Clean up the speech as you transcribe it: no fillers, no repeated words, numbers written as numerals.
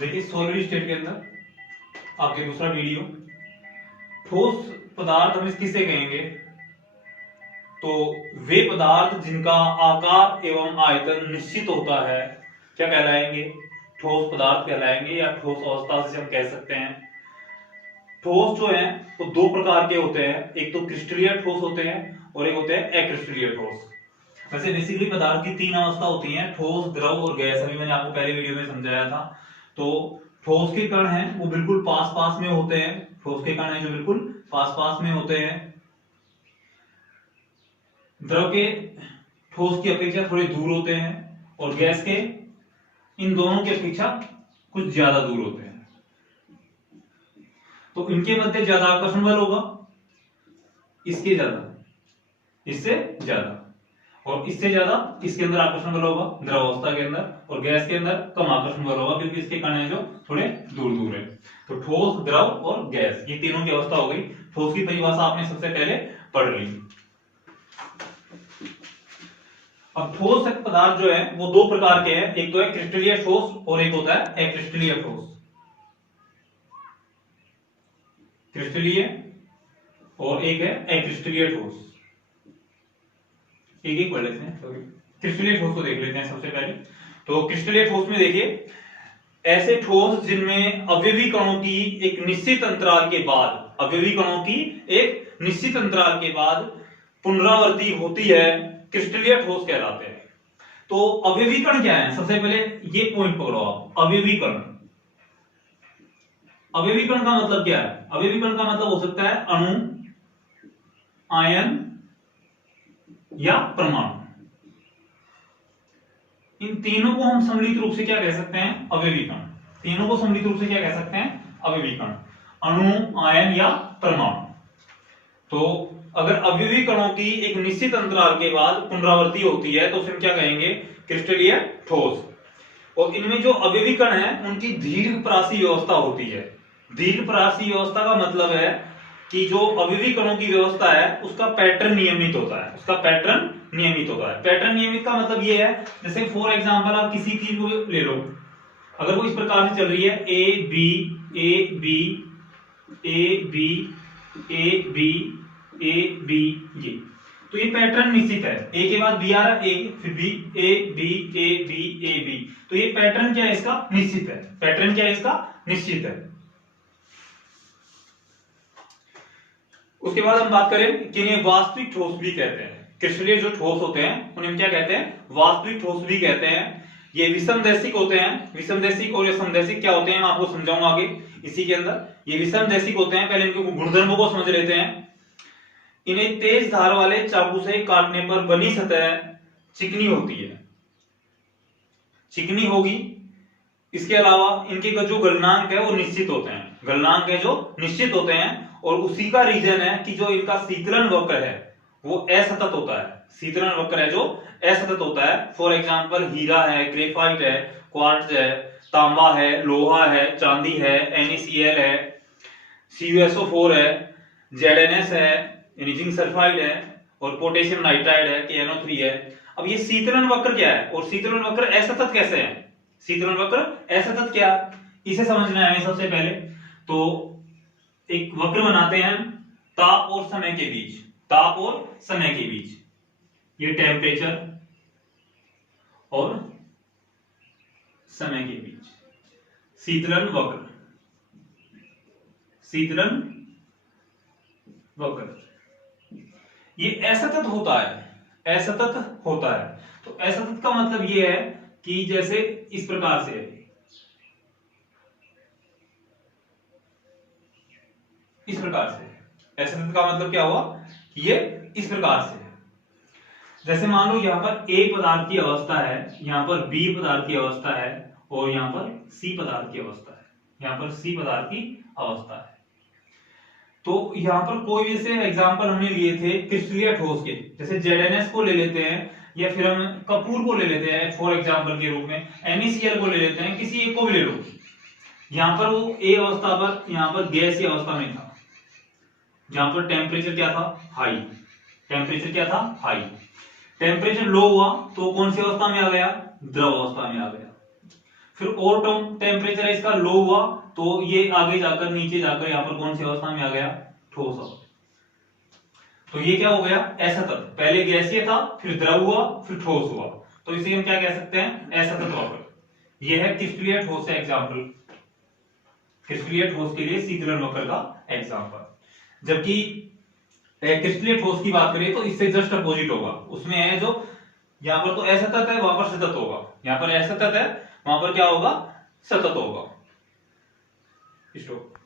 देखिए solid state के अंदर आपके दूसरा वीडियो, ठोस पदार्थ हम किसे कहेंगे? तो वे पदार्थ जिनका आकार एवं आयतन निश्चित होता है क्या कहलाएंगे? ठोस पदार्थ कहलाएंगे, या ठोस अवस्था से हम कह सकते हैं। ठोस जो है वो दो प्रकार के होते हैं, एक तो क्रिस्टलीय ठोस होते हैं और एक होते हैं अक्रिस्टलीय ठोस। वैसे बेसिकली पदार्थ की तीन अवस्था होती हैं, ठोस, द्रव और गैस। अभी मैंने आपको पहले वीडियो में समझाया था। तो ठोस के कण हैं वो बिल्कुल पास पास में होते हैं, ठोस के कण हैं जो बिल्कुल पास पास में होते हैं। द्रव के ठोस की अपेक्षा थोड़े दूर होते हैं, और गैस के इन दोनों की अपेक्षा कुछ ज्यादा दूर होते हैं। तो इनके मध्य ज्यादा आकर्षण बल होगा, इसके ज्यादा, इससे ज्यादा, और इससे ज्यादा इसके अंदर आकर्षण बल होगा द्रव अवस्था के अंदर, और गैस के अंदर कम आकर्षण बल होगा क्योंकि इसके कण हैं जो थोड़े दूर दूर है। तो ठोस, द्रव और गैस, ये तीनों की अवस्था हो गई। ठोस की परिभाषा आपने सबसे पहले पढ़ ली। अब ठोस पदार्थ जो है वो दो प्रकार के हैं, एक तो है क्रिस्टलीय ठोस और एक होता है अक्रिस्टलीय ठोस। क्रिस्टलीय और एक है अक्रिस्टलीय ठोस। एक एक पढ़ लेते हैं। क्रिस्टलीय ठोस को देख लेते हैं सबसे पहले। तो क्रिस्टलीय ठोस में देखिए, ऐसे ठोस जिनमें अवयवी कणों की एक निश्चित अंतराल के बाद, अवयवी कणों की एक निश्चित अंतराल के बाद पुनरावृत्ति होती है, क्रिस्टलीय ठोस कहलाते हैं। तो अवयवी कण क्या है? सबसे पहले ये पॉइंट पकड़ो आप, अवयवी कण। अवयवी कण का मतलब क्या है? अवयवी कण का मतलब हो सकता है अणु, आयन या परमाणु। इन तीनों को हम सम्मिलित रूप से क्या कह सकते हैं? अवयवी कण। तीनों को सम्मिलित रूप से क्या कह सकते हैं? अवयवी कण, अणु, आयन या परमाणु। तो अगर अवयवी कणों की एक निश्चित अंतराल के बाद पुनरावृत्ति होती है तो उसे क्या कहेंगे? क्रिस्टलीय ठोस। और इनमें जो अवयवी कण है उनकी दीर्घपरासीय व्यवस्था होती है। दीर्घपरासीय व्यवस्था का मतलब है कि जो अवयवी कणों की व्यवस्था है उसका पैटर्न नियमित होता है, उसका पैटर्न नियमित होता है। पैटर्न नियमित का मतलब ये है, जैसे फॉर एग्जांपल आप किसी चीज को ले लो, अगर वो इस प्रकार से चल रही है A B A B A B A B A B, ये तो ये पैटर्न निश्चित है। ए के बाद बी आ रहा है, ए फिर B, A B A B A B, तो ये पैटर्न क्या है इसका? निश्चित है। पैटर्न क्या है इसका? निश्चित है। उसके बाद हम बात करें कि इन्हें वास्तविक ठोस भी कहते हैं। क्रिस्टलीय जो ठोस होते हैं उन्हें क्या कहते हैं? वास्तविक ठोस भी कहते हैं। ये विषमदैशिक होते हैं। विषमदैशिक और समदैशिक क्या होते हैं मैं आपको समझाऊंगा आगे इसी के अंदर। ये विषमदैशिक होते हैं, पहले इनके गुणधर्मों को समझ लेते हैं। इन्हें तेज धार वाले चाकू से काटने पर बनी सतह चिकनी होती है, चिकनी होगी। इसके अलावा इनके जो गलनांक है वो निश्चित होते हैं, गलनांक है जो निश्चित होते हैं। और उसी का रीजन है कि जो इनका शीतलन वक्र है वो असतत होता है। शीतलन वक्र है जो असतत होता है। फॉर एग्जांपल हीरा है, ग्रेफाइट है, क्वार्ट्ज है, तांबा है, लोहा है, चांदी है, NaCl है, CuSO4 है, ZnS है यानी जिंक सल्फाइड है, और पोटेशियम नाइट्राइड है, KNO3 है। अब ये शीतलन वक्र क्या है और शीतलन वक्र असतत कैसे है? शीतलन वक्र असतत क्या, इसे समझना है हमें सबसे पहले। तो एक वक्र बनाते हैं ताप और समय के बीच, ताप और समय के बीच, ये टेम्परेचर और समय के बीच शीतलन वक्र, शीतलन वक्र ये असतत होता है, असतत होता है। तो असतत का मतलब ये है कि जैसे इस प्रकार से है, इस प्रकार से। असतत का मतलब क्या हुआ कि ये इस प्रकार से है। जैसे मान लो यहां पर A पदार्थ की अवस्था है, यहां पर B पदार्थ की अवस्था है, और यहां पर C पदार्थ की अवस्था है, यहां पर C पदार्थ की अवस्था है। तो यहां पर कोई जैसे एग्जांपल हमने लिए थे क्रिस्टलीय ठोस के, जैसे ZnS को ले लेते हैं, या फिर हम कपूर को ले लेते हैं फॉर एग्जांपल के रूप में, NaCl को ले लेते हैं, किसी एक को भी ले लो। यहां पर वो A अवस्था पर, यहां पर गैसीय अवस्था में था, जहां पर टेम्परेचर क्या था? हाई। टेम्परेचर क्या था? हाई। टेम्परेचर लो हुआ तो कौन सी अवस्था में आ गया? द्रव अवस्था में आ गया। फिर और टेम्परेचर इसका लो हुआ तो ये आगे जाकर नीचे जाकर यहाँ पर कौन सी अवस्था में आ गया, ठोस अवस्था। तो ये क्या हो गया, असतत, पहले गैसीय था फिर द्रव हुआ फिर ठोस हुआ, तो इसे हम क्या कह सकते हैं, असतत वक्र। ये है क्रिस्टलीय ठोस का एग्जाम्पल, क्रिस्टलीय ठोस के लिए शीतलन वक्र का एग्जाम्पल। जबकि क्रिस्टलीय ठोस की बात करें तो इससे जस्ट अपोजिट होगा, उसमें है जो यहाँ पर तो असतत है वहां पर सतत होगा, यहाँ पर असतत है वहां पर क्या होगा, सतत होगा। स्टॉप।